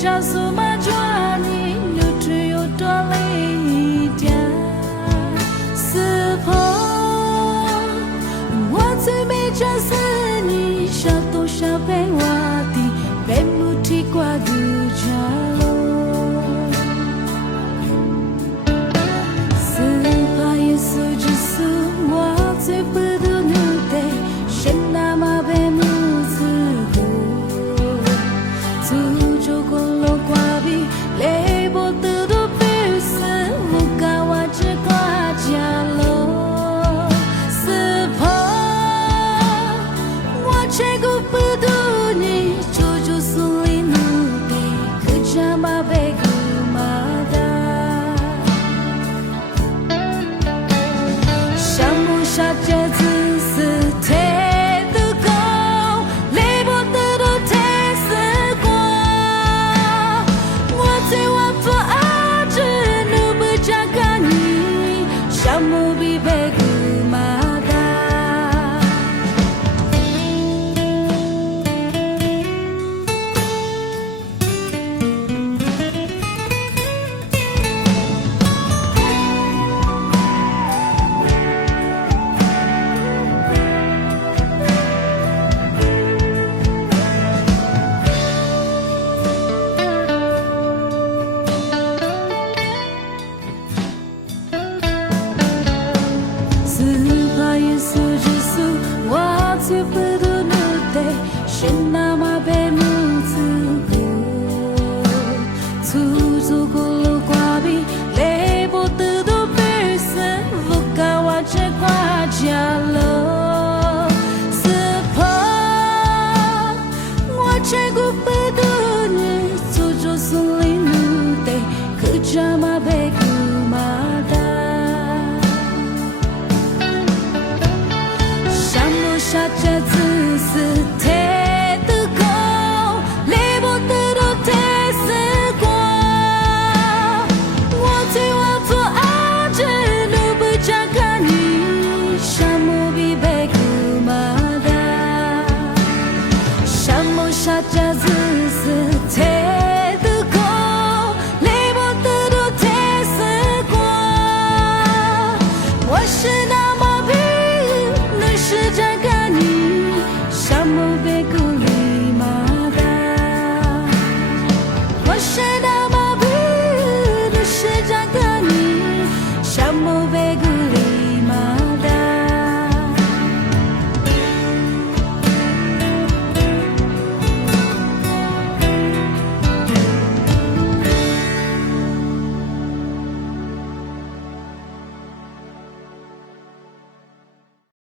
家苏马抓你，有只有多了一点撕破。我最美这是你，小东小北瓦地，北木提挂的家喽。撕破耶稣之书，我最不得努得，神那么北木子古。Tujuh kolo kwabi lebo tudo pirse muka wajah kwa jalo sepo wajah ku peduni tujuh sulinu de kejama begu mada shamu shaja zisi te最不得努得，是那么被母子过，出租过路挂比，雷波得都被神，不敢往这挂家了，是怕我这个不得你，出租送里努得，可这么被古马达。下着自私太的高，雷波的都太死过。我最晚做爱着路不加看你，沙漠比贝格马达，沙漠下着自私。